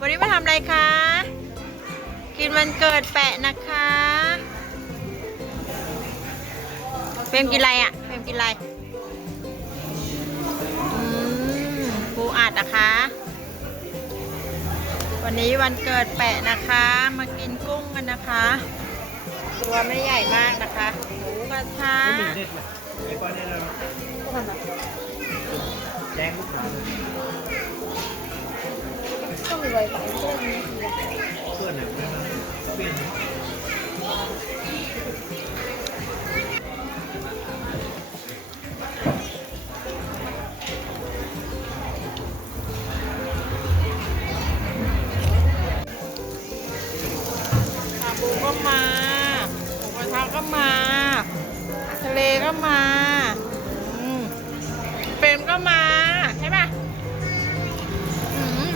มาทำอะไรคะ กินวันเกิดแปะนะคะเฟรมกินอะไรอะเฟรมกินอะไรอืมปูอัดนะคะ วันนี้วันเกิดแปะนะคะ มากินกุ้งกันนะคะ ตัวไม่ใหญ่มากนะคะหมูกระทะไอ้ก้อนนี้เราแจ้งลูกค้า ต้องมีไวไฟเพิ่มนี่ทีละเพื่อนหนึ่งด้วยนเปลี่ยนขาบูก็มาหมูกระทะก็มา ทะเลก็มา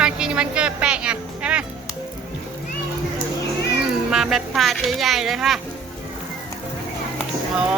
อืมมากินมันเกิดแปะไงใช่ไหมมาแบบพาดใหญ่ๆเลยค่ะ อ๋อ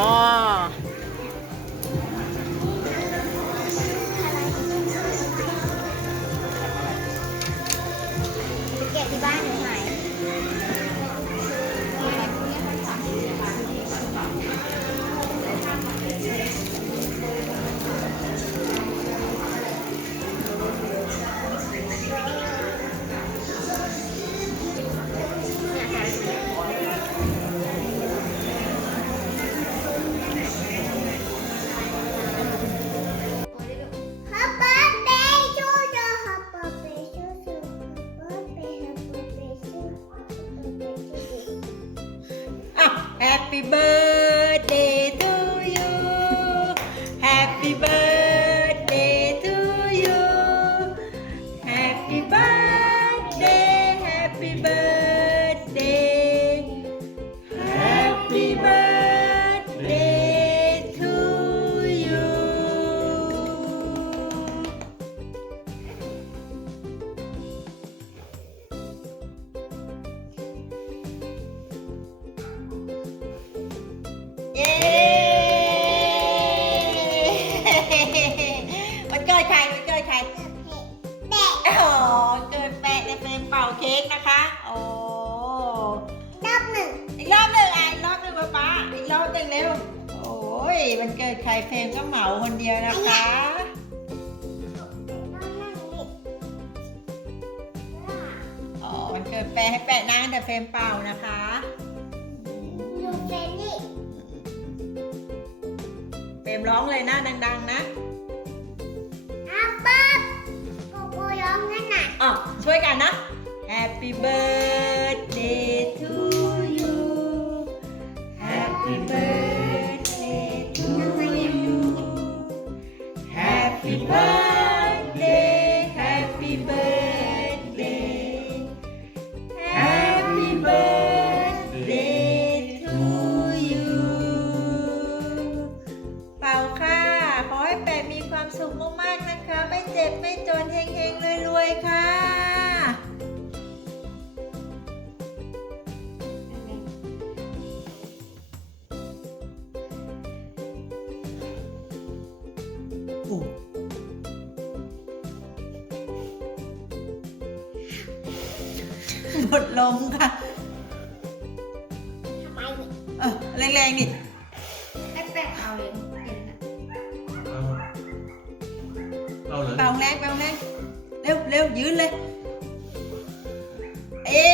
happy birthday รอบหนึ่งเร็ว โอ้ยวันเกิดใครเฟรมก็เหมาคนเดียวนะคะรอบหนึ่งนี่อ๋อวันเกิดแปะให้แปะนั่งแต่เฟรมเป่านะคะลูกเฟนนี่เฟรมร้องเลยนะดัง ๆ นะอาปั๊บโกโก้ร้องนั่นน่ะอ๋อช่วยกันนะ Happy birthday Happy birthday Happy birthday Happy birthday to you เป่าค่ะ ขอให้แปะมีความสุขมากๆนะคะ ไม่เจ็บไม่จนเฮงๆรวยๆค่ะ หมดลมค่ะเออแรงๆนี่แป๊กๆเอาเลยเอลยเบาแรงเบาแรงเร็วเร็วยืนเลย เอ๊